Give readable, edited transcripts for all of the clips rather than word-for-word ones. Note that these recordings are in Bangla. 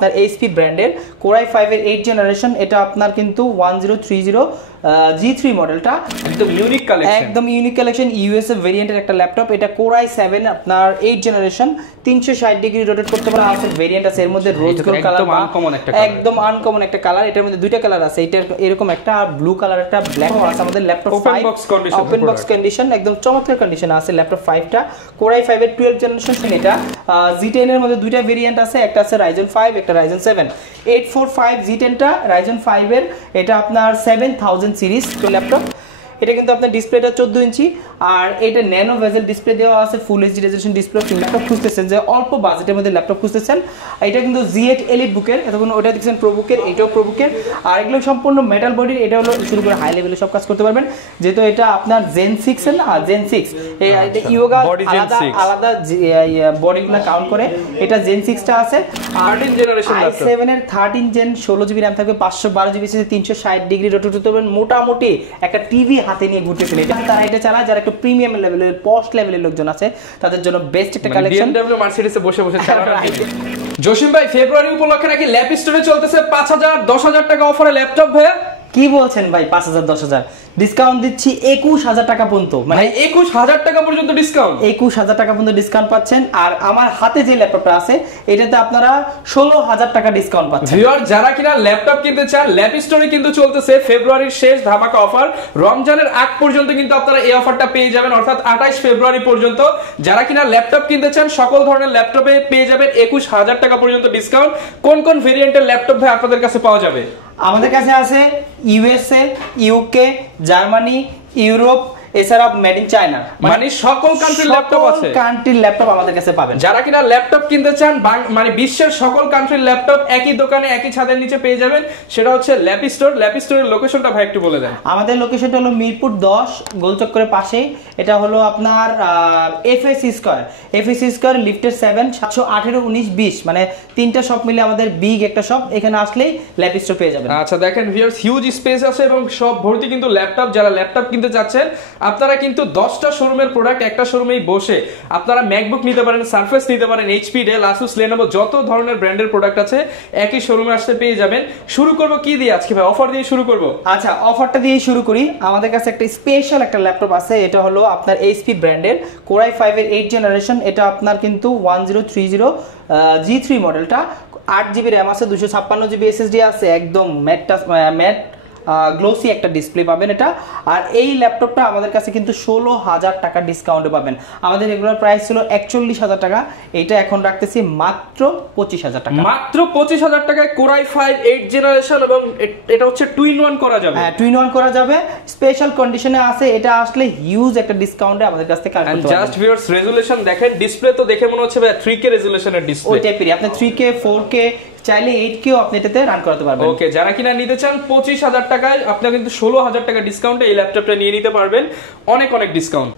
আপনার এইচপি ব্র্যান্ডের কোরাই 5 এর 8 জেনারেশন। এটা আপনার কিন্তু 1030 G3 মডেলটা, একদম ইউনিক কালেকশন, ইউএসএ ভেরিয়েন্টের একটা ল্যাপটপ। এটা কোরাই 7 আপনার 8 জেনারেশন, 360 ডিগ্রি রোটেট করতে পারে। আছে ভেরিয়েন্ট আছে এর মধ্যে রোজ গোল্ড কালার, একদম আনকমন একটা কালার। এটার মধ্যে দুইটা কালার আছে, এটা এরকম একটা আর ব্লু কালার একটা ব্ল্যাক আছে। আমাদের ল্যাপটপ 5 ওপেন বক্স কন্ডিশন, একদম চমৎকার কন্ডিশনে আছে ল্যাপটপ 5টা। কোরাই 5 এর 12 জেনারেশন। এটা Z10 এর মধ্যে দুইটা ভেরিয়েন্ট আছে, একটা আছে Ryzen 5, একটা Ryzen 7। 845 Z10 টা Ryzen 5 এর, এটা আপনার 7000 সিরিজ ল্যাপটপ। এটা কিন্তু আপনার ডিসপ্লেটা 14 ইঞ্চি, আর এটা ন্যানো ভেজেল ডিসপ্লে দেওয়া আছে, full HD resolution display. Laptop খুঁজতেছেন যে অল্প বাজেটের মধ্যে ল্যাপটপ খুঁজতেছেন, এটা কিন্তু Z8 এলিট বুকের, এতক্ষণ ওটা দেখছেন প্রো বুকের, এটাও প্রো বুকের। আর এগুলো সম্পূর্ণ মেটাল বডির, এটা হলো শুরু করে হাই লেভেলে সব কাজ করতে পারবেন, যেহেতু এটা আপনার Zen 6 এর না, Zen 6 এটা ইয়োগা আলাদা বডিগুলো কাউন্ট করে, এটা Zen 6 টা আছে। 13 জেনারেশন ল্যাপটপ, i7 এর 13 জেন, 16GB RAM থাকবে, 512GB SSD, 360 ডিগ্রি রোটেট করতে পারবেন। মোটামুটি একটা টিভি হাতে নিয়ে ঘুরতেছেন এটা। তারা এটা চালায় যারা একটু প্রিমিয়াম লেভেলের, পস্ট লেভেলের লোকজন আছে, তাদের জন্য বেস্ট একটা কালেকশন। BMW মার্সিডিসে বসে বসে চালানো। জসিম ভাই, ফেব্রুয়ারি উপলক্ষে নাকি ল্যাপ স্টোরে চলতেছে 5000 10000 টাকা অফারে ল্যাপটপ ভাইয়া? কি বলছেন ভাই? 5000 10000 ডিসকাউন্ট দিচ্ছি 21000 টাকা পর্যন্ত, মানে 21000 টাকা পর্যন্ত ডিসকাউন্ট, 21000 টাকা পর্যন্ত ডিসকাউন্ট পাচ্ছেন। আর আমার হাতে যে ল্যাপটপটা আছে এটাতে আপনারা 16000 টাকা ডিসকাউন্ট পাচ্ছেন। ভিউয়ার, যারা কিনা ল্যাপটপ কিনতে চান, ল্যাপ স্টোরে কিন্তু চলতেছে ফেব্রুয়ারির শেষ ধামাকা অফার। রমজানের আগ পর্যন্ত কিন্তু আপনারা এই অফারটা পেয়ে যাবেন, অর্থাৎ 28 ফেব্রুয়ারি পর্যন্ত। যারা কিনা ল্যাপটপ কিনতে চান সকল ধরনের ল্যাপটপে পেয়ে যাবেন 21000 টাকা পর্যন্ত ডিসকাউন্ট। কোন কোন ভেরিয়েন্টের ল্যাপটপ ভাই আপনাদের কাছে পাওয়া যাবে? আমাদের কাছে আছে ইউএসএ, ইউকে, জার্মানি, ইউরোপ, এছাড়া মেড ইন চায়না, মানে সকল কান্ট্রির ল্যাপটপ আছে, কান্ট্রির ল্যাপটপ আমাদের কাছে পাবেন। যারা কিনা ল্যাপটপ কিনতে চান মানে বিশ্বের সকল কান্ট্রির ল্যাপটপ একই দোকানে একই ছাদের নিচে পেয়ে যাবেন, সেটা হচ্ছে ল্যাপ স্টোর। ল্যাপ স্টোরের লোকেশনটা ভাই একটু বলে দেন। আমাদের লোকেশনটা হলো মিরপুর 10 গোলচক্করের পাশেই। এটা হলো আপনার এফএসি স্কয়ার লিফটের 7 718 19 20, মানে তিনটা শপ মিলে আমাদের বিগ একটা শপ। এখানে আসলেই ল্যাপ স্টোর পেয়ে যাবেন। আচ্ছা দেখেন ভিউয়ার্স, হিউজ স্পেস আছে এবং সব ভর্তি কিন্তু ল্যাপটপ। যারা ল্যাপটপ কিনতে চাচ্ছেন, আপনারা কিন্তু 10টা শোরুমের প্রোডাক্ট একটা শোরুমেই বসে আপনারা ম্যাকবুক নিতে পারেন, সারফেস নিতে পারেন, এইচপি, ডেল, আসুস, লেনোভো, যত ধরনের ব্র্যান্ডের প্রোডাক্ট আছে একই শোরুমে আসতে পেয়ে যাবেন। শুরু করব কি দিয়ে আজকে ভাই? অফার দিয়ে শুরু করব। আচ্ছা, অফারটা দিয়ে শুরু করি। আমাদের কাছে একটা স্পেশাল একটা ল্যাপটপ আছে, এটা হলো আপনার এইচপি ব্র্যান্ডের কোরাই 5 এর 8 জেনারেশন। এটা আপনার কিন্তু 1030 G3 মডেলটা, 8GB RAM আছে, 256GB SSD আছে, একদম ম্যাট গ্লোসি একটা ডিসপ্লে পাবেন এটা। আর এই ল্যাপটপটা আমাদের কাছে কিন্তু 16000 টাকা ডিসকাউন্টে পাবেন। আমাদের রেগুলার প্রাইস ছিল 41000 টাকা, এটা এখন রাখতেছি মাত্র 25000 টাকা। মাত্র 25000 টাকায় কোরাই 5 8 জেনারেশন, এবং এটা হচ্ছে 2-in-1 করা যাবে। হ্যাঁ, 2-in-1 করা যাবে, স্পেশাল কন্ডিশনে আছে। এটা আসলে হিউজ একটা ডিসকাউন্টে আমাদের কাছ থেকে কালেক্ট করতে পারবেন। জাস্ট ভিউয়ার্স, রেজোলিউশন দেখেন, ডিসপ্লে তো দেখে মনে হচ্ছে ভাই 3K রেজোলিউশনের ডিসপ্লে। ওই টাইপেরই, আপনি 3K 4K চাইলে 8K আপনি এটাতে রান করতে পারবেন। ওকে, যারা কিনা নিতে চান 25000 টাকায়, আপনারা কিন্তু 16000 টাকা ডিসকাউন্টে এই ল্যাপটপটা নিয়ে নিতে পারবেন। অনেক অনেক ডিসকাউন্ট।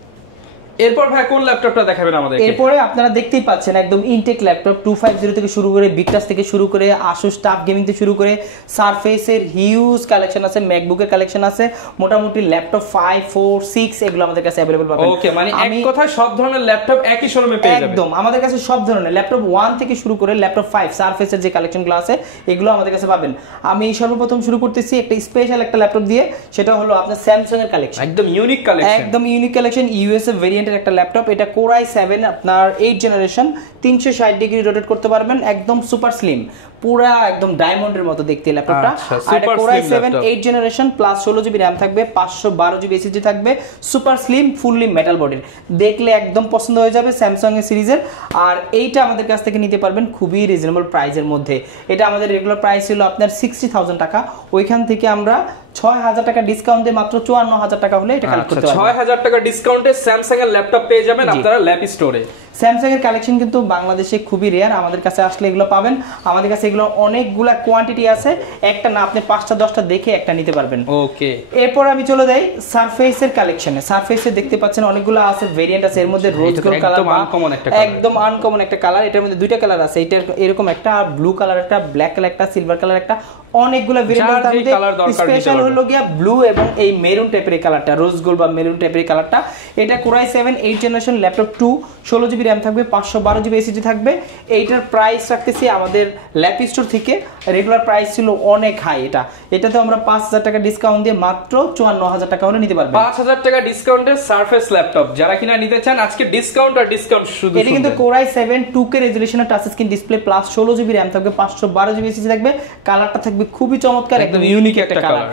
এরপর ভাই কোন ল্যাপটপটা দেখাবেন আমাদের? এরপরে আপনারা দেখতেই পাচ্ছেন একদম ইনটেক ল্যাপটপ, 250 থেকে শুরু করে, বিগটাস থেকে শুরু করে, আসুস টাফ গেমিং থেকে শুরু করে, সারফেসের হিউজ কালেকশন আছে, ম্যাকবুকের কালেকশন আছে। মোটামুটি ল্যাপটপ 5 4 6 এগুলো আমাদের কাছে अवेलेबल পাবেন। ওকে, মানে এক কথায় সব ধরনের ল্যাপটপ একই শোরুমে পেয়ে যাবেন। একদম, আমাদের কাছে সব ধরনের ল্যাপটপ 1 থেকে শুরু করে ল্যাপটপ 5 সারফেসের যে কালেকশনগুলো আছে এগুলো আমাদের কাছে পাবেন। আমি সর্বপ্রথম শুরু করতেছি একটা স্পেশাল একটা ল্যাপটপ দিয়ে, সেটা হলো আপনার স্যামসাং এর কালেকশন। একদম ইউনিক কালেকশন, একদম ইউনিক কালেকশন, ইউএসএ ভেরিয়েন্টের একটা ল্যাপটপ। এটা কোরাই 7 আপনার 8 জেনারেশন, 360 ডিগ্রি রোটেট করতে পারবেন, একদম সুপার স্লিম, পুরা একদম ডায়মন্ডের মতো দেখতে ল্যাপটপটা। আর এটা core i 7 8 generation plus 16GB RAM থাকবে, 512GB SSD থাকবে, সুপার স্লিম, ফুললি মেটাল বডির, দেখলে একদম পছন্দ হয়ে যাবে স্যামসাং এর সিরিজের। আর এইটা আমাদের কাছ থেকে নিতে পারবেন খুবই রিজনেবল প্রাইসের মধ্যে। এটা আমাদের রেগুলার প্রাইস ছিল আপনার 60000 টাকা, ওইখান থেকে আমরা 6000 টাকা ডিসকাউন্ট দিয়ে মাত্র 54000 টাকা হলে এটা কালেক্ট করতে পারবেন। 6000 টাকা ডিসকাউন্টে স্যামসাং এর ল্যাপটপ পেয়ে যাবেন আপনারা ল্যাপ স্টোরে। স্যামসাং এর কালেকশন কিন্তু বাংলাদেশে খুবই রেয়ার, আমাদের কাছে আসলে এগুলো পাবেন। আমাদের কাছে এগুলো অনেকগুলা কোয়ান্টিটি আছে, একটা না আপনি 5টা 10টা দেখে একটা নিতে পারবেন। ওকে, এরপর আমি চলে যাই সারফেসের কালেকশনে। সারফেসে দেখতে পাচ্ছেন অনেকগুলো আছে ভেরিয়েন্ট আছে, এর মধ্যে রোজ গোল্ড কালার, একদম আনকমন একটা কালার। এটার মধ্যে দুইটা কালার আছে, এটা এরকম একটা, আর ব্লু কালার একটা, ব্ল্যাক কালার একটা, সিলভার কালার একটা, অনেকগুলো ভেরিয়েন্ট আছে। স্পেশাল হলো গিয়া ব্লু এবং এই মেরুন টাইপের কালারটা, রোজ গোল্ড বা মেরুন টাইপের কালারটা। এটা core i 7 8 generation laptop 2, 16GB RAM থাকবে, 512GB SSD থাকবে। এইটার প্রাইস রাখতেছি আমাদের ল্যাপ স্টোর থেকে রেগুলার প্রাইস ছিল অনেক হাই, এটাতে আমরা 5000 টাকা ডিসকাউন্ট দিয়ে মাত্র 54000 টাকা হলে নিতে পারবেন। 5000 টাকা ডিসকাউন্টে সারফেস ল্যাপটপ যারা কিনা নিতে চান আজকে ডিসকাউন্ট আর ডিসকাউন্ট শুধু। এটা কিন্তু Core i7 2K রেজোলিউশনের touch screen display plus 16GB RAM থাকবে, 512GB SSD থাকবে, কালারটা থাকবে খুবই চমৎকার, একদম ইউনিক একটা কালার।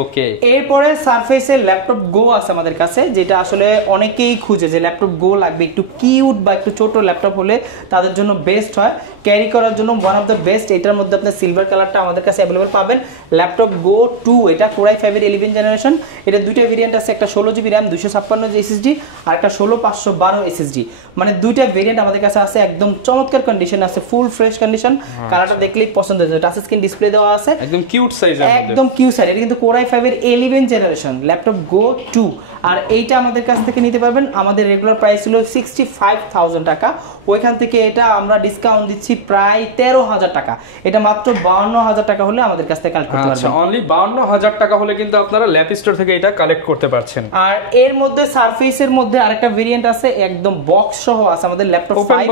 ওকে, এরপরে সারফেসের ল্যাপটপ গো আছে আমাদের কাছে, যেটা আসলে অনেকেই খুঁজে যে ল্যাপটপ গো লাগবে, একটু কিউট বা একটু ছোট ল্যাপটপ হলে তাদের জন্য বেস্ট হয়, ক্যারি করার জন্য ওয়ান অফ দ্য বেস্ট। এটার মধ্যে আপনি সিলভার কালারটা আমাদের কাছে অ্যাভেলেবল পাবেন। ল্যাপটপ গো 2, এটা Core i5 এর 11 জেনারেশন। এটা দুইটা ভেরিয়েন্ট আছে, একটা 16GB র‍্যাম 256 SSD আর একটা 16512 SSD, মানে দুইটা ভেরিয়েন্ট আমাদের কাছে আছে, একদম চমৎকার কন্ডিশন আছে, ফুল ফ্রেশ কন্ডিশন, কালারটা দেখলেই পছন্দ হয়ে যাবে। টাচ স্ক্রিন ডিসপ্লে দেওয়া আছে, একদম কিউট সাইজের মধ্যে, একদম কিউট সাইজ। এটা কিন্তু Core i5 এর 11 জেনারেশন ল্যাপটপ গো 2, আর এইটা আমাদের কাছ থেকে নিতে পারবেন। আমাদের রেগুলার প্রাইস ছিল 65000 টাকা, ওইখান থেকে এটা আমরা ডিসকাউন্ট দিচ্ছি প্রায় 13000 টাকা, এটা মাত্র 52000 টাকা হলে আমাদের কাছ থেকে কালেক্ট করতে পারবেন। আচ্ছা, অনলি 52000 টাকা হলে কিন্তু আপনারা ল্যাপ স্টোর থেকে এটা কালেক্ট করতে পারছেন। আর এর মধ্যে সারফেসের মধ্যে আরেকটা ভেরিয়েন্ট আছে, একদম বক্স সহ আছে আমাদের ল্যাপটপ 5,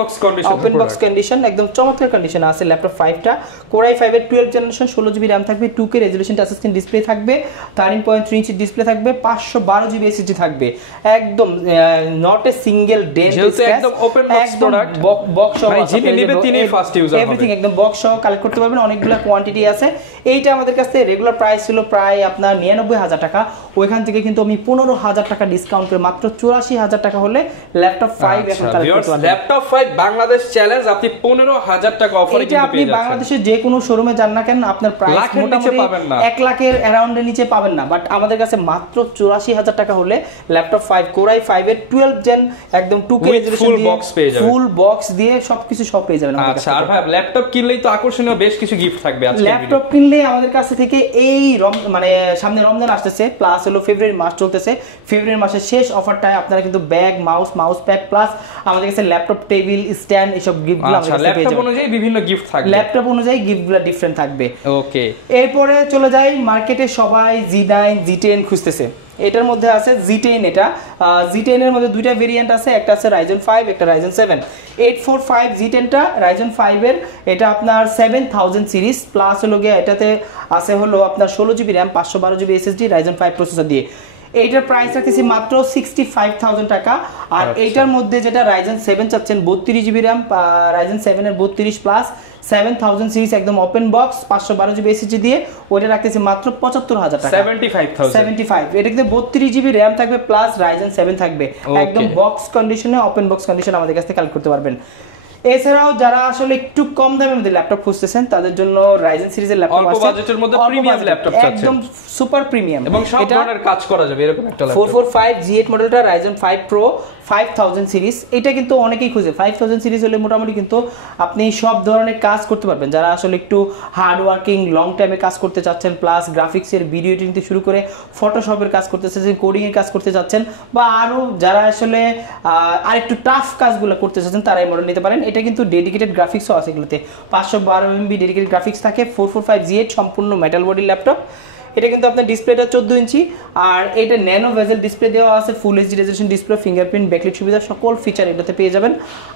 ওপেন বক্স কন্ডিশন, একদম চমৎকার কন্ডিশন আছে ল্যাপটপ 5টা। Core i5 এর 12 জেনারেশন, 16GB র‍্যাম থাকবে, 2K resolution touch screen display থাকবে, 13.3 ইঞ্চি ডিসপ্লে থাকবে, 512GB SSD থাকবে, একদম নট এ সিঙ্গেল ডেন্ট, একদম ওপেন বক্স প্রোডাক্ট, বক্স সহ, মানে যিনি নেবে তিনি ফার্স্ট ইউজার হবে, এভরিথিং একদম বক্স সহ কালেক্ট করতে পারবেন, অনেকগুলো কোয়ান্টিটি আছে। এইটা আমাদের কাছে রেগুলার প্রাইস ছিল প্রায় আপনার 99000 টাকা, ওইখান থেকে কিন্তু আমি 15000 টাকা ডিসকাউন্ট করে মাত্র 84000 টাকা হলে ল্যাপটপ 5 এখন কালেক্ট করতে পারবেন। ল্যাপটপ 5 বাংলাদেশ চ্যালেঞ্জ, আপনি 15000 টাকা অফারে কিন্তু পেয়ে যাচ্ছেন। বাংলাদেশের যে কোনো শোরুমে যান না কেন আপনার প্রাইস মোটামুটি 1 লাখের অ্যারাউন্ডের নিচে পাবেন না, বাট আমাদের কাছে মাত্র 84000 টাকা হলে ল্যাপটপ 5 Core i5 এর 12 জেন একদম 2K রেজোলিউশন দিয়ে ফুল বক্স দিয়ে সবকিছু সব পেয়ে যাবেন। আচ্ছা, আর ভাই ল্যাপটপ কিনলেই তো আকর্ষণীয় বেশ কিছু গিফট থাকবে আজকে। ল্যাপটপ কিনলে আমাদের কাছে থেকে এই মানে সামনে রমজান আসতেছে, প্লাস হলো ফেব্রুয়ারি মাস চলতেছে, ফেব্রুয়ারি মাসের শেষ অফারটায় আপনারা কিন্তু ব্যাগ, মাউস প্যাড প্লাস আমাদের কাছে ল্যাপটপ টেবিল স্ট্যান্ড এসব গিফটগুলো আমাদের কাছে পেয়ে যাবেন। ল্যাপটপ অনুযায়ী বিভিন্ন গিফট থাকবে, ল্যাপটপ অনুযায়ী গিফটগুলো ডিফারেন্ট থাকবে। ওকে, এরপরে চলে যাই মার্কেটে সবাই G9 G10 খুঁজতেছে, এটার মধ্যে আছে G10। এটা G10 এর মধ্যে দুইটা ভেরিয়েন্ট আছে, একটা আছে Ryzen 5, একটা Ryzen 7। 845 G10 টা Ryzen 5 এর, এটা আপনার 7000 সিরিজ, প্লাস হলো গিয়ে এটাতে আছে হলো আপনার 16GB RAM 512GB SSD Ryzen 5 processor দিয়ে। এইটার প্রাইস রাখতেছি মাত্র 65000 টাকা। আর এইটার মধ্যে যেটা Ryzen 7 চাচ্ছেন 32GB র‍্যাম, Ryzen 7 এর 32 প্লাস 7000 সিরিজ একদম ওপেন বক্স 512GB SSD দিয়ে, ওইটা রাখতেছি মাত্র 75000 টাকা, 75। এটা কিন্তু 32GB র‍্যাম থাকবে প্লাস Ryzen 7 থাকবে, একদম বক্স কন্ডিশনে, ওপেন বক্স কন্ডিশন আমাদের কাছ থেকে কালেক্ট করতে পারবেন। এছাড়াও যারা আসলে একটু কম দামের মধ্যে ল্যাপটপ খুঁজতেছেন তাদের জন্য রাইজেন সিরিজের ল্যাপটপ আছে, অল্প বাজেটের মধ্যে প্রিমিয়াম ল্যাপটপ চাচ্ছেন, একদম সুপার প্রিমিয়াম এবং সব ধরনের কাজ করা যাবে এরকম একটা ল্যাপটপ। 445 G8 মডেলটা Ryzen 5 Pro 5000 সিরিজ, এটা কিন্তু অনেকেই খুঁজে। 5000 সিরিজ হলে মোটামুটি কিন্তু আপনি সব ধরনের কাজ করতে পারবেন, যারা আসলে একটু হার্ড ওয়ার্কিং লং টাইমে কাজ করতে চাচ্ছেন, প্লাস গ্রাফিক্সের ভিডিও এডিটিং থেকে শুরু করে ফটোশপের কাজ করতে চাচ্ছেন, কোডিং এর কাজ করতে চাচ্ছেন, বা আরো যারা আসলে আর একটু টাফ কাজগুলো করতে চাচ্ছেন তারা এই মডেল নিতে পারেন। এটা কিন্তু ডেডিকেটেড গ্রাফিক্সও আছে, এগুলোতে 512 MB ডেডিকেটেড গ্রাফিক্স থাকে। 445 G8 সম্পূর্ণ মেটাল বডি ল্যাপটপ। এটা কিন্তু আপনার ডিসপ্লেটা 14 ইঞ্চি, আর এটা ন্যানো ভেজেল ডিসপ্লে দেওয়া আছে, full HD resolution display, fingerprint, backlight সুবিধা, সকল ফিচার এটাতে পেয়ে যাবেন।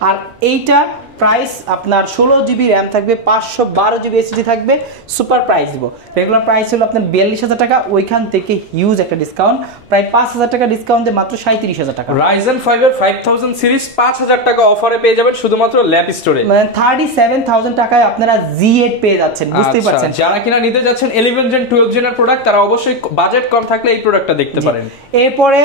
আর এইটা প্রাইস আপনার 16GB র্যাম থাকবে, 512GB SSD থাকবে, সুপার প্রাইস দিব। রেগুলার প্রাইস হলো আপনার 42000 টাকা, ওইখান থেকে হিউজ একটা ডিসকাউন্ট, প্রায় 5000 টাকা ডিসকাউন্ট দিয়ে মাত্র 37000 টাকা। Ryzen 5 এর 5000 সিরিজ 5000 টাকা অফারে পেয়ে যাবেন শুধুমাত্র ল্যাপ স্টোরে, মানে 37000 টাকায় আপনারা G8 পেয়ে যাচ্ছেন, বুঝতেই পারছেন। যারা কিনা নিতে যাচ্ছেন 11 জেন 12 জেনের প্রোডাক্ট, তারা অবশ্যই বাজেট কম থাকলে এই প্রোডাক্টটা দেখতে পারেন। এরপরে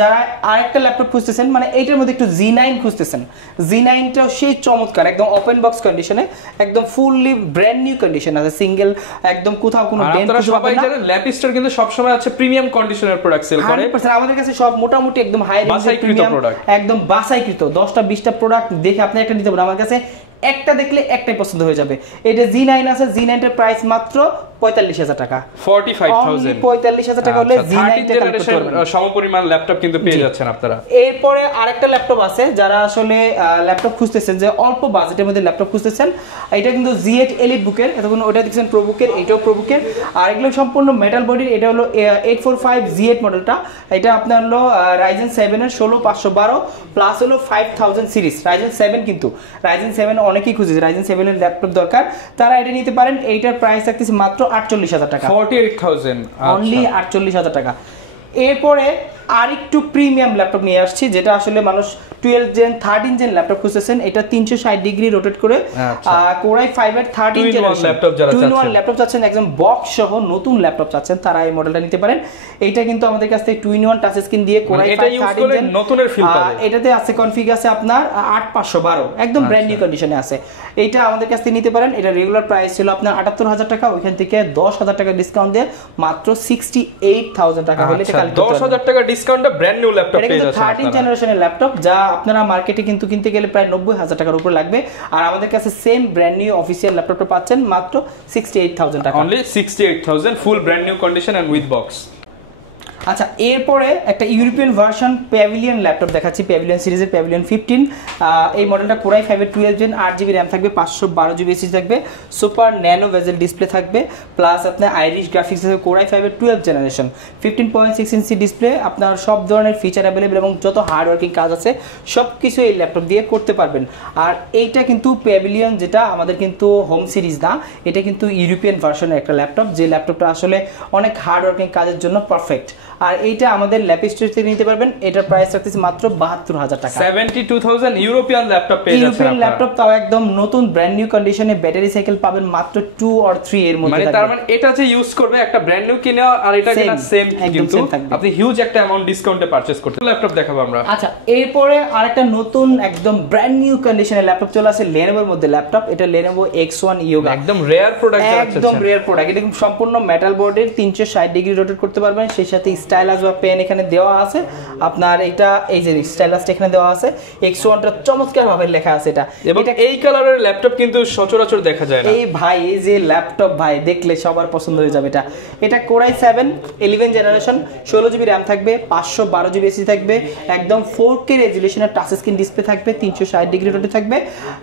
যারা আরেকটা ল্যাপটপ খুঁজতেছেন, মানে এইটার মধ্যে একটু G9 খুঁজতেছেন, G9টা সেই চমৎকার, একদম ওপেন বক্স কন্ডিশনে, একদম ফুললি ব্র্যান্ড নিউ কন্ডিশন আছে, সিঙ্গেল একদম কোথাও কোনো ডেন্ট কিছু পাবেন না। জানেন ল্যাপ স্টোর কিন্তু সব সময় আছে প্রিমিয়াম কন্ডিশনের প্রোডাক্ট সেল করে। 100% আমাদের কাছে সব মোটামুটি একদম হাই রেঞ্জের প্রিমিয়াম প্রোডাক্ট, একদম বাছাইকৃত 10টা 20টা প্রোডাক্ট দেখে আপনি একটা নিতে পারেন। আমার কাছে একটা দেখলে একটাই পছন্দ হয়ে যাবে। এটা G9 আছে, G9 এর প্রাইস মাত্র 45000 টাকা, 45000 45000 টাকা হলে G9 টা কালেক্ট করবেন। সমপরিমাণ ল্যাপটপ কিন্তু পেয়ে যাচ্ছেন আপনারা। এরপরে আরেকটা ল্যাপটপ আছে, যারা আসলে ল্যাপটপ খুঁজতেছেন, যে অল্প বাজেটের মধ্যে ল্যাপটপ খুঁজতেছেন, এটা কিন্তু G8 Elite বুকের, এতক্ষণ ওটা দেখছেন প্রো বুকের, এটাও প্রো বুকের, আর এগুলো সম্পূর্ণ মেটাল বডির। এটা হলো 845 G8 মডেলটা, এটা আপনার হলো Ryzen 7 এর 16512 প্লাস হলো 5000 সিরিজ Ryzen 7, কিন্তু Ryzen 7 অনেকেই খুঁজে Ryzen 7 এর ল্যাপটপ দরকার, তারা এটা নিতে পারেন। এইটার প্রাইস থাকতেছে মাত্র 48,000 টাকা, 48,000 অনলি 48,000 টাকা। এরপরে আরেকটু প্রিমিয়াম ল্যাপটপ নিয়ে আসছি, যেটা আসলে মানুষ 12 জেন 13 জেন ল্যাপটপ খুঁজতেছেন। এটা 360 ডিগ্রি রোটেট করে Core i5 এর 13 জেন ল্যাপটপ যারা চাচ্ছেন, ল্যাপটপ চাচ্ছেন একদম বক্স সহ নতুন ল্যাপটপ চাচ্ছেন, তারা এই মডেলটা নিতে পারেন। এইটা কিন্তু আমাদের কাছ থেকে 2-in-1 টাচ স্ক্রিন দিয়ে Core i5 13 জেন নতুনের ফিল পাবে। এটাতে আছে কনফিগ আছে আপনার 8512, একদম ব্র্যান্ড নিউ কন্ডিশনে আছে। এইটা আমাদের কাছ থেকে নিতে পারেন। এটা রেগুলার প্রাইস ছিল আপনার 78,000 টাকা, ওইখান থেকে 10,000 টাকা ডিসকাউন্ট দিয়ে মাত্র 68,000 টাকা হলে এটা কালেক্ট করতে 10,000 টাকা ডিসকাউন্টে ব্র্যান্ড নিউ ল্যাপটপ পেয়ে যাচ্ছেন। 13 জেনারেশনের ল্যাপটপ, যা আপনারা মার্কেটে কিন্তু কিনতে গেলে প্রায় 90,000 টাকার উপর লাগবে, আর আমাদের কাছে সেম ব্র্যান্ড নিউ অফিশিয়াল ল্যাপটপটা পাচ্ছেন মাত্র 68,000 টাকা, only 68,000 full brand new condition and with box. আচ্ছা, এরপরে একটা ইউরোপিয়ান ভার্সন প্যাভিলিয়ন ল্যাপটপ দেখাচ্ছি, প্যাভিলিয়ন সিরিজের প্যাভিলিয়ন 15। এই মডেলটা Core i5 এর 12 জেন 8GB র্যাম থাকবে, 512GB SSD থাকবে, সুপার ন্যানো বেজেল ডিসপ্লে থাকবে, প্লাস আপনার আইরিশ গ্রাফিক্স থাকবে। Core i5 এর 12 জেনারেশন 15.6 ইঞ্চি ডিসপ্লে, আপনার সব ধরনের ফিচার অ্যাভেলেবল এবং যত হার্ড ওয়ার্কিং কাজ আছে সব কিছু এই ল্যাপটপ দিয়ে করতে পারবেন। আর এইটা কিন্তু প্যাভিলিয়ন, যেটা আমাদের কিন্তু হোম সিরিজ না, এটা কিন্তু ইউরোপিয়ান ভার্সনের একটা ল্যাপটপ, যে ল্যাপটপটা আসলে অনেক হার্ড ওয়ার্কিং কাজের জন্য পারফেক্ট। আর এইটা আমাদের ল্যাপ স্টোর থেকে নিতে পারবেন। এটার প্রাইস রাখতেছি মাত্র 72,000 টাকা, 72,000 ইউরোপিয়ান ল্যাপটপ পেয়ে যাচ্ছেন। ইউরোপিয়ান ল্যাপটপ, তাও একদম নতুন ব্র্যান্ড নিউ কন্ডিশনে, ব্যাটারি সাইকেল পাবেন মাত্র 2 or 3 এর মধ্যে। মানে তার মানে এটা যে ইউজ করবে একটা ব্র্যান্ড নিউ কিনে আর এটা কিনা সেম, কিন্তু আপনি হিউজ একটা অ্যামাউন্ট ডিসকাউন্টে পারচেজ করতে ল্যাপটপ দেখাবো আমরা। আচ্ছা, এরপরে আরেকটা নতুন একদম ব্র্যান্ড নিউ কন্ডিশনের ল্যাপটপ চলে আসে Lenovoর মধ্যে ল্যাপটপ। এটা Lenovo X1 Yoga, একদম রেয়ার প্রোডাক্ট, একদম রেয়ার প্রোডাক্ট। এটা সম্পূর্ণ মেটাল বোর্ডের 360 ডিগ্রি রোটেট করতে পারবেন, সেই সাথে স্টাইলাস বা পেন এখানে দেওয়া আছে আপনার। এটা এই যে স্টাইলাসটা এখানে দেওয়া আছে, X1টা চমৎকার ভাবে লেখা আছে। এটা এবং এই কালারের ল্যাপটপ কিন্তু সচরাচর দেখা যায় না। এই ভাই, এই যে ল্যাপটপ ভাই দেখলে সবার পছন্দ হয়ে যাবে। এটা Core i7 11 generation, 16GB RAM থাকবে, 512GB SSD থাকবে, একদম 4K রেজোলিউশনের টাচ স্ক্রিন ডিসপ্লে থাকবে, 360 ডিগ্রি রোটেট থাকবে,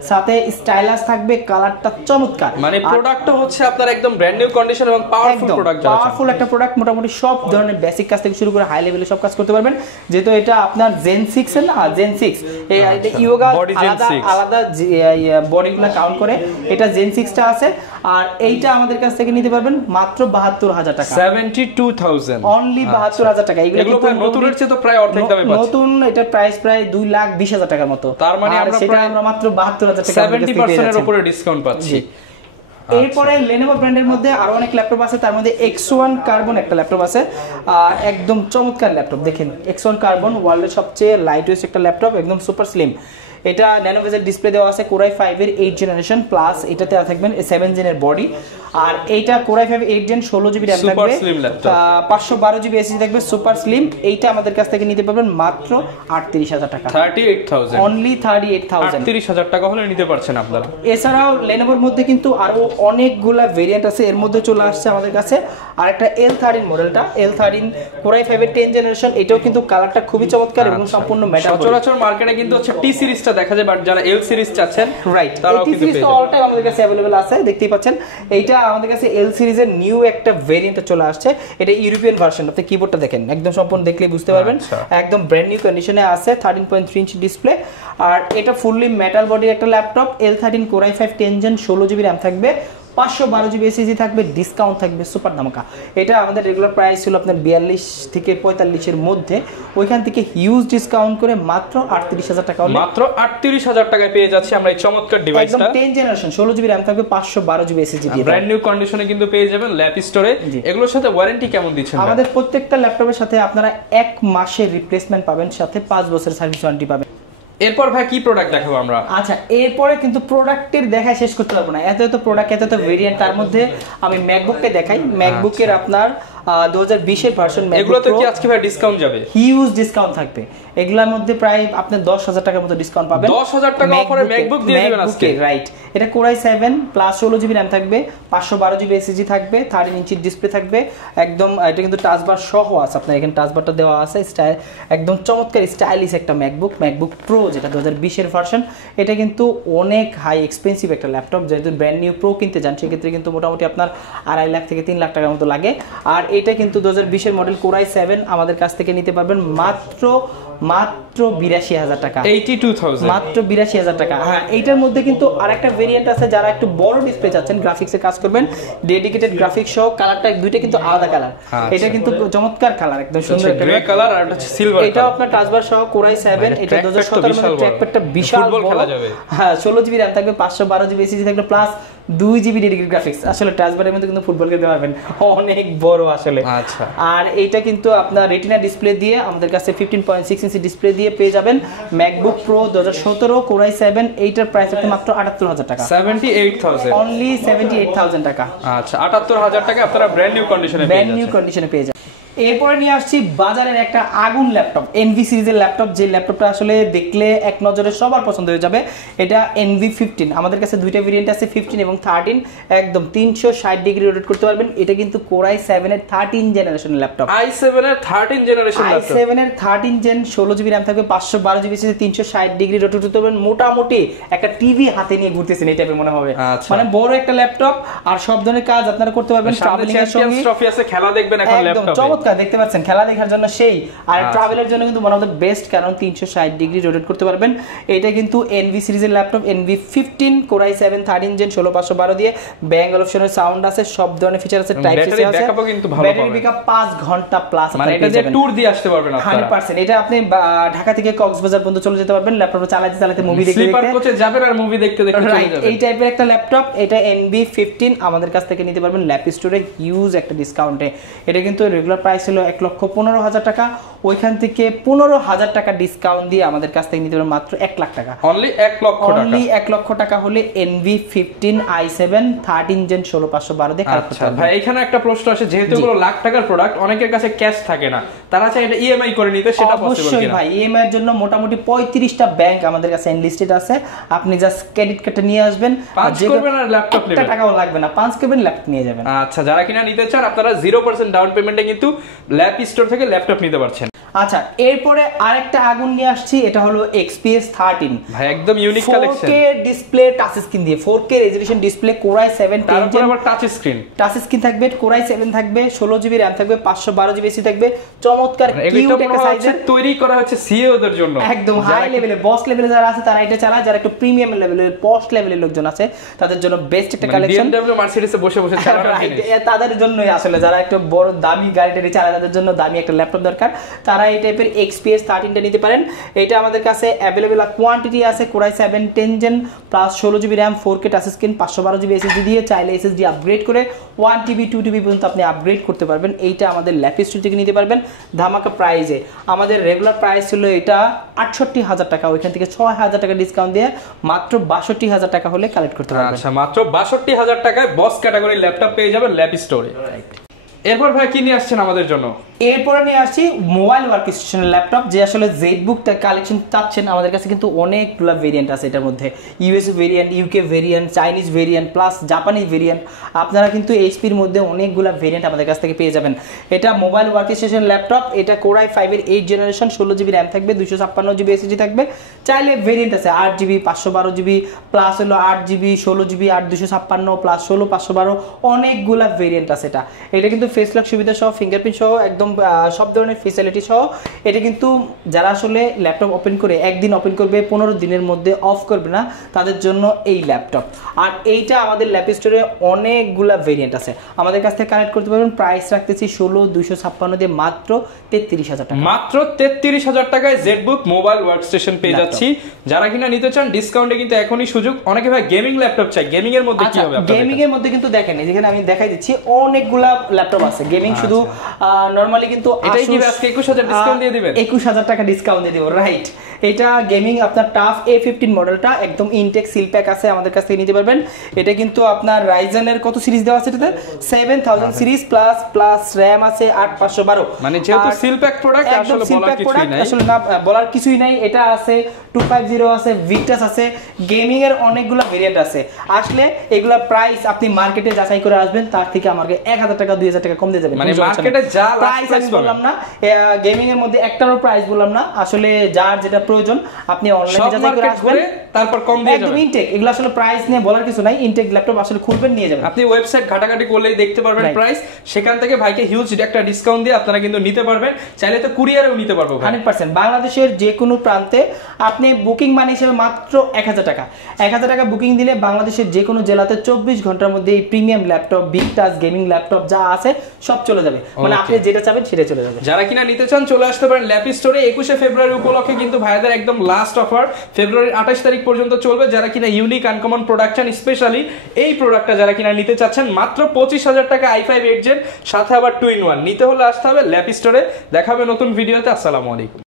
সাথে স্টাইলাস থাকবে, কালারটা চমৎকার। মানে প্রোডাক্টটা হচ্ছে আপনার একদম ব্র্যান্ড নিউ কন্ডিশন এবং পাওয়ারফুল প্রোডাক্ট, পাওয়ারফুল একটা প্রোডাক্ট। মোটামুটি সব ধরনের বেসিক কাজ থেকে শুরু করে হাই লেভেলে সব কাজ করতে পারবেন, যেহেতু এটা আপনার Zen 6 এর না, Zen 6 এই Yoga আলাদা বডিগুলো কাউন্ট করে এটা Zen 6টা আছে। আর এইটা আমাদের কাছ থেকে নিতে পারবেন মাত্র 72,000 টাকা, 72,000, অনলি 72,000 টাকা। এগুলো কিন্তু নতুনের চেয়ে তো প্রায় অর্ধেক দামে পাচ্ছেন। নতুন এটা প্রাইস প্রায় 2,20,000 টাকার মতো, তার মানে আমরা মাত্র 72,000 টাকা 70% এর উপরে ডিসকাউন্ট পাচ্ছি। এরপরে Lenovo ব্র্যান্ডের মধ্যে আরো অনেক ল্যাপটপ আছে, তার মধ্যে X1 কার্বন একটা ল্যাপটপ আছে, একদম চমৎকার ল্যাপটপ। দেখেন X1 কার্বন ওয়ার্ল্ডের সবচেয়ে লাইট ওয়েট একটা ল্যাপটপ, একদম সুপার স্লিম। এটা ন্যানো বেজেল ডিসপ্লে দেওয়া আছে, Core i5 এর 8 জেনারেশন, প্লাস এটাতে থাকবেন 7 জেনের বডি। আর এইটা Core i5 8 gen 16GB RAM থাকবে, 512GB SSD থাকবে, সুপার স্লিম। এইটা আমাদের কাছ থেকে নিতে পারবেন মাত্র 38,000 টাকা, 38,000, অনলি 38,000, 38,000 টাকা হলে নিতে পারছেন আপনারা। এছাড়াও Lenovoর মধ্যে কিন্তু আরো অনেকগুলা ভেরিয়েন্ট আছে, এর মধ্যে চলে আসছে আমাদের কাছে আর একটা L13 মডেলটা, L13 Core i5 এর 10 জেনারেশন। এটাও কিন্তু কালারটা খুবই চমৎকার এবং সম্পূর্ণ মেটাল। সচরাচর মার্কেটে কিন্তু হচ্ছে T সিরিজটা দেখা যায়, বাট যারা L সিরিজ চাচ্ছেন রাইট, তারাও কিন্তু পেয়ে যাবেন। অল টাইম আমাদের কাছে अवेलेबल আছে, দেখতেই পাচ্ছেন। এইটা আমাদের কাছে L সিরিজের নিউ একটা ভেরিয়েন্ট চলে আসছে, এটা ইউরোপিয়ান ভার্সন। আপনি কিবোর্ডটা দেখেন, একদম সম্পূর্ণ দেখলেই বুঝতে পারবেন, একদম ব্র্যান্ড নিউ কন্ডিশনে আছে, 13.3 ইঞ্চি ডিসপ্লে। আর এটা ফুললি মেটাল বডির একটা laptop, L13 Core i5 10 gen 16GB RAM থাকবে, 512GB SSD থাকবে, ডিসকাউন্ট থাকবে সুপার ধামাকা। এটা আমাদের রেগুলার প্রাইস ছিল আপনার 42 থেকে 45 এর মধ্যে, ওইখান থেকে হিউজ ডিসকাউন্ট করে মাত্র 38,000 টাকা, মাত্র 38,000 টাকায় পেয়ে যাচ্ছি আমরা এই চমৎকার ডিভাইসটা। একদম 10 জেনারেশন 16GB র্যাম থাকবে, 512GB SSD দিয়ে ব্র্যান্ড নিউ কন্ডিশনে কিন্তু পেয়ে যাবেন ল্যাপ স্টোরে। এগুলোর সাথে ওয়ারেন্টি কেমন দিচ্ছেন? আমাদের প্রত্যেকটা ল্যাপটপের সাথে আপনারা 1 মাসের রিপ্লেসমেন্ট পাবেন, সাথে 5 বছরের সার্ভিস ওয়ারেন্টি পাবেন। এরপর ভাই কি প্রোডাক্ট দেখাবো আমরা? আচ্ছা, এরপরে কিন্তু প্রোডাক্টের দেখা শেষ করতে পারবো না, এত প্রোডাক্ট, এত ভেরিয়েন্ট। তার মধ্যে আমি ম্যাকবুককে দেখাই। ম্যাকবুকের আপনার 2020 এর ভার্সন, এগুলোতে কি আজকে ভাই ডিসকাউন্ট যাবে? হিউজ ডিসকাউন্ট থাকবে। এগুলোর মধ্যে প্রায় আপনি 10,000 টাকার মতো ডিসকাউন্ট পাবেন। 10,000 টাকা অফারে ম্যাকবুক দিয়ে দিবেন আজকে, রাইট। এটা Core i7 plus 16GB RAM থাকবে, 512GB SSD থাকবে, 13 ইঞ্চির ডিসপ্লে থাকবে, একদম এটা কিন্তু টাচ বার সহ আছে, আপনার এখানে টাচ বারটা দেওয়া আছে, স্টাইল একদম চমৎকার স্টাইলিশ একটা ম্যাকবুক প্রো, যেটা 2020 এর ভার্সন। এটা কিন্তু অনেক হাই এক্সপেন্সিভ একটা ল্যাপটপ, যেহেতু ব্র্যান্ড নিউ প্রো কিনতে যান সেক্ষেত্রে কিন্তু মোটামুটি আপনার 2.5 লাখ থেকে 3 লাখ টাকার মতো লাগে। আর এটা কিন্তু 2020 এর মডেল কোরাই 7 আমাদের কাছ থেকে নিতে পারবেন মাত্র 82,000 টাকা, 82,000 মাত্র 82,000 টাকা। হ্যাঁ, এইটার মধ্যে কিন্তু আরেকটা ভেরিয়েন্ট আছে, যারা একটু বড় ডিসপ্লে চাচ্ছেন, গ্রাফিক্সে কাজ করবেন, ডেডিকেটেড গ্রাফিক্স সহ, কালারটা দুইটা কিন্তু আলাদা কালার। এটা কিন্তু চমৎকার কালার, একদম সুন্দর গ্রে কালার আর এটা সিলভার। এটা আপনার টাচবার সহ কোরাই 7, এটা 2017 মডেল, ট্র্যাকপ্যাডটা বিশাল বড়, হ্যাঁ 16 জিবি র‍্যাম থাকবে, 512 জিবি এসএসডি থাকবে, প্লাস 2 জিবি ডেডিকেটেড গ্রাফিক্স। আসলে টাচবারের মধ্যে কিন্তু ফুটবল খেলতে পারবেন, অনেক বড় আসলে। আচ্ছা, আর এইটা কিন্তু আপনার রেটিনা ডিসপ্লে দিয়ে আমাদের কাছে 15.6 ইঞ্চি ডিসপ্লে দিয়ে পেয়ে যাবেন ম্যাকবুক প্রো 2017 কোরাই 7। এইটার প্রাইস হচ্ছে মাত্র 78,000 টাকা, 78,000 অনলি 78,000 টাকা। আচ্ছা, 78,000 টাকা আপনারা ব্র্যান্ড নিউ কন্ডিশনে পেয়ে যাচ্ছেন। এরপরে নিয়ে আসছি বাজারের একটা আগুন ল্যাপটপ, এনভি সিরিজের ল্যাপটপ, যে ল্যাপটপটা আসলে দেখলে এক নজরে সবার পছন্দ হয়ে যাবে। এটা এনভি 15, আমাদের কাছে দুইটা ভেরিয়েন্ট আছে, 15 এবং 13, একদম 360 ডিগ্রি রোটেট করতে পারবেন। এটা কিন্তু কোরাই 7 এর 13 জেনারেশনের ল্যাপটপ, i7 এর 13 জেনারেশন ল্যাপটপ, i7 এর 13 জেন, 16 জিবি র‍্যাম থাকবে, 512 জিবি এসএসডি, 360 ডিগ্রি রোটেট করতে পারবেন। মোটামুটি একটা টিভি হাতে নিয়ে ঘুরতেছেন এই টাইপের মনে হবে, মানে বড় একটা ল্যাপটপ, আর সব ধরনের কাজ আপনারা করতে পারবেন। ট্রাভেলিং এর সঙ্গে ট্রফি আছে, খেলা দেখবেন এখন ল্যাপটপে, একদম চমৎকার দেখতে পাচ্ছেন, খেলা দেখার জন্য সেই, আর ট্রাভেলের জন্য কিন্তু ওয়ান অফ দ্য বেস্ট, কারণ 360 ডিগ্রি রোটেট করতে পারবেন। এটা কিন্তু এনভি সিরিজের ল্যাপটপ, এনভি 15 কোরাই 7 13 জেন 16512 দিয়ে, ব্যাং অপশনের সাউন্ড আছে, সব ধরনের ফিচার আছে, টাইপ সি আছে, ব্যাকআপও কিন্তু ভালো ব্যাটারি ব্যাকআপ 5 ঘন্টা প্লাস, মানে এটা যে ট্যুর দিয়ে আসতে পারবেন আপনারা 100%। এটা আপনি ঢাকা থেকে কক্সবাজার পর্যন্ত চলে যেতে পারবেন, ল্যাপটপটা চালাতে চালাতে মুভি দেখতে স্লিপার কোচে যাবেন আর মুভি দেখতে দেখতে চলে যাবেন। এই টাইপের একটা ল্যাপটপ, এটা এনভি 15 আমাদের কাছ থেকে নিতে পারবেন ল্যাপ স্টোরে হিউজ একটা ডিসকাউন্টে। এটা কিন্তু রেগুলার প্রাইস ছিল 1,15,000 টাকা, ওইখান থেকে 15,000 টাকা ডিসকাউন্ট দিয়ে আমাদের কাছ থেকে নিতে পারবেন মাত্র 1 লাখ টাকা, অনলি 1 লক্ষ টাকা, অনলি 1 লক্ষ টাকা হলে এনভি 15 i7 13 জেন 16512 দিয়ে কালেক্ট করতে পারবেন। ভাই এখানে একটা প্রশ্ন আসে, যেহেতু এগুলো লাখ টাকার প্রোডাক্ট, অনেকের কাছে ক্যাশ থাকে না, তারা চায় এটা ইএমআই করে নিতে, সেটা পসিবল কিনা? অবশ্যই ভাই, ইএমআই এর জন্য মোটামুটি 35টা ব্যাংক আমাদের কাছে এনলিস্টেড আছে, আপনি জাস্ট ক্রেডিট কার্ডটা নিয়ে আসবেন, পাঁচ করবেন আর ল্যাপটপ নেবেন, টাকাও লাগবে না, 5 করবেন ল্যাপটপ নিয়ে যাবেন। আচ্ছা, যারা কিনা নিতে চান আপনারা 0% ডাউন পেমেন্টে কিন্তু ল্যাপ স্টোর থেকে ল্যাপটপ নিতে পারছেন। আচ্ছা, এরপরে আরেকটা আগুন নিয়ে আসছি, এটা হলো XPS 13 ভাই, একদম unique collection, 4K display, touch screen দিয়ে, 4K resolution display, core i 7 10 gen, আবার টাচ স্ক্রিন থাকবে, কোরাই 7 থাকবে, 16 জিবি র‍্যাম থাকবে, 512 জিবি এসএসডি থাকবে, চমৎকার কিউট একটা সাইজের, তৈরি করা হচ্ছে সিইওদের জন্য, একদম হাই লেভেলে, বস লেভেলে যারা আছে তারা এটা চালায়, যারা একটু প্রিমিয়াম লেভেলের, পোস্ট লেভেলের লোকজন আছে তাদের জন্য বেস্ট একটা কালেকশন। BMW মার্সিডিসে বসে বসে চালানোর জিনিস, তাদের জন্যই আসলে, যারা একটু বড় দামি গাড়ি টাড়ি চালায় তাদের জন্য দামি একটা ল্যাপটপ দরকার, তারা এই টাইপের XPS 13টা নিতে পারেন। এটা আমাদের কাছে অ্যাভেলেবল কোয়ান্টিটি আছে, core i 7 10 gen plus 16 GB RAM, 4K touch screen, 512 GB SSD দিয়ে, চাইলে এসএসডি আপগ্রেড করে 1 টিবি 2 টিবি পর্যন্ত আপনি আপগ্রেড করতে পারবেন। এইটা আমাদের ল্যাপ স্টোর থেকে নিতে পারবেন ধামাকা প্রাইসে। আমাদের রেগুলার প্রাইস ছিল এটা 68,000 টাকা, ওইখান থেকে 6,000 টাকা ডিসকাউন্ট দিয়ে মাত্র 62,000 টাকা হলে কালেক্ট করতে পারবেন। আচ্ছা, মাত্র 62,000 টাকায় বস ক্যাটাগরি ল্যাপটপ পেয়ে যাবেন ল্যাপ স্টোরে। এরপর ভাই কি নিয়ে আসছেন আমাদের জন্য? এরপরে নিয়ে আসছি মোবাইল ওয়ার্কস্টেশনের ল্যাপটপ, যে আসলে জেডবুক কালেকশন চাচ্ছেন, আমাদের কাছে কিন্তু অনেকগুলো ভেরিয়েন্ট আছে এটার মধ্যে, USA variant, UK variant, Chinese variant, plus Japanese variant. আপনারা কিন্তু এইচপির মধ্যে অনেকগুলো ভেরিয়েন্ট আমাদের কাছ থেকে পেয়ে যাবেন। এটা মোবাইল ওয়ার্কস্টেশন ল্যাপটপ, এটা কোরাই 5 এর 8 জেনারেশন, 16 জিবি র‍্যাম থাকবে, 256 জিবি এসএসডি থাকবে, চাইলে ভেরিয়েন্ট আছে 8 জিবি 512 জিবি, প্লাস হলো 8 জিবি 16 জিবি 8 256 প্লাস 16 512, অনেকগুলা ভেরিয়েন্ট আছে। এটা কিন্তু ফেস লক সুবিধা সহ, ফিঙ্গারপ্রিন্ট সহ, একদম সব ধরনের ফ্যাসিলিটি সহ। এটা কিন্তু যারা আসলে ল্যাপটপ ওপেন করে একদিন ওপেন করবে, 15 দিনের মধ্যে অফ করবে না, তাদের জন্য এই ল্যাপটপ। আর এইটা আমাদের ল্যাপ স্টোরে অনেকগুলা ভেরিয়েন্ট আছে, আমাদের কাছ থেকে কালেক্ট করতে পারবেন। প্রাইস রাখতেছি 16,256 দিয়ে মাত্র 33,000 টাকা, মাত্র 33,000 টাকায় জেডবুক মোবাইল ওয়ার্কস্টেশন পেয়ে যাচ্ছি। যারা কিনা নিতে চান ডিসকাউন্টে কিন্তু এখনই সুযোগ। অনেকে ভাই গেমিং ল্যাপটপ চাই, গেমিং এর মধ্যে কি হবে আপনাদের? গেমিং এর মধ্যে কিন্তু দেখেন, যেখানে আমি দেখাই দিচ্ছি অনেকগুলা ল্যাপটপ আছে গেমিং, শুধু নরমালি কিন্তু এটাই কি আজকে 21,000 ডিসকাউন্ট দিয়ে দিবেন? 21,000 টাকা ডিসকাউন্ট দিয়ে দিব, রাইট। এটা গেমিং আপনার টাফ A15 মডেলটা, একদম ইনটেক সিল প্যাক আছে, আমাদের কাছ থেকে নিতে পারবেন। এটা কিন্তু আপনার রাইজেনের কত সিরিজ দেওয়া আছে এটাতে? 7000 সিরিজ প্লাস র‍্যাম আছে 8512, মানে যেহেতু সিল প্যাক প্রোডাক্ট আসলে বলার কিছুই নাই, আসলে না বলার কিছুই নাই। এটা আছে 250 আছে, ভিক্টাস আছে, গেমিং এর অনেকগুলো ভেরিয়েন্ট আছে। আসলে এগুলা প্রাইস আপনি মার্কেটে যাচাই করে আসবেন, তার থেকে আমাকে 1000 টাকা 2000 টাকা কম দিয়ে যাবেন, মানে মার্কেটে যা প্রাইস আমি বললাম না, গেমিং এর মধ্যে একটারও প্রাইস বললাম না, আসলে যার যেটা প্রয়োজন আপনি অনলাইনে যাচাই করে আসবেন, তারপর কম দিয়ে যাবেন। একদম ইনটেক, এগুলো আসলে প্রাইস নিয়ে বলার কিছু নাই, ইনটেক ল্যাপটপ আসলে খুলবেন নিয়ে যাবেন, আপনি ওয়েবসাইট ঘাটাঘাটি করলেই দেখতে পারবেন প্রাইস, সেখান থেকে ভাইকে হিউজ একটা ডিসকাউন্ট দিয়ে আপনারা কিন্তু নিতে পারবেন, চাইলে তো কুরিয়ারেও নিতে পারবো 100%। বাংলাদেশের যে কোনো প্রান্তে আপনি বুকিং মানি হিসেবে মাত্র 1000 টাকা, 1000 টাকা বুকিং দিলে বাংলাদেশের যে কোনো জেলাতে 24 ঘন্টার মধ্যে এই premium laptop, big touch gaming laptop যা আছে সব চলে যাবে, মানে আপনি যেটা চাবেন সেটা চলে যাবে। যারা কিনা নিতে চান চলে আসতে পারেন ল্যাপি স্টোরে। 21শে ফেব্রুয়ারি উপলক্ষে কিন্তু ভাইদের একদম লাস্ট অফার, ফেব্রুয়ারির 28 তারিখ পর্যন্ত চলবে। যারা কিনা ইউনিক আনকমন প্রোডাকশন, স্পেশালি এই প্রোডাক্টটা যারা কিনা নিতে চাচ্ছেন মাত্র 25,000 টাকা i5 8 জেন, সাথে আবার 2 in 1 নিতে হলে আসতে হবে ল্যাপি স্টোরে। দেখা হবে নতুন ভিডিওতে। আসসালামু আলাইকুম।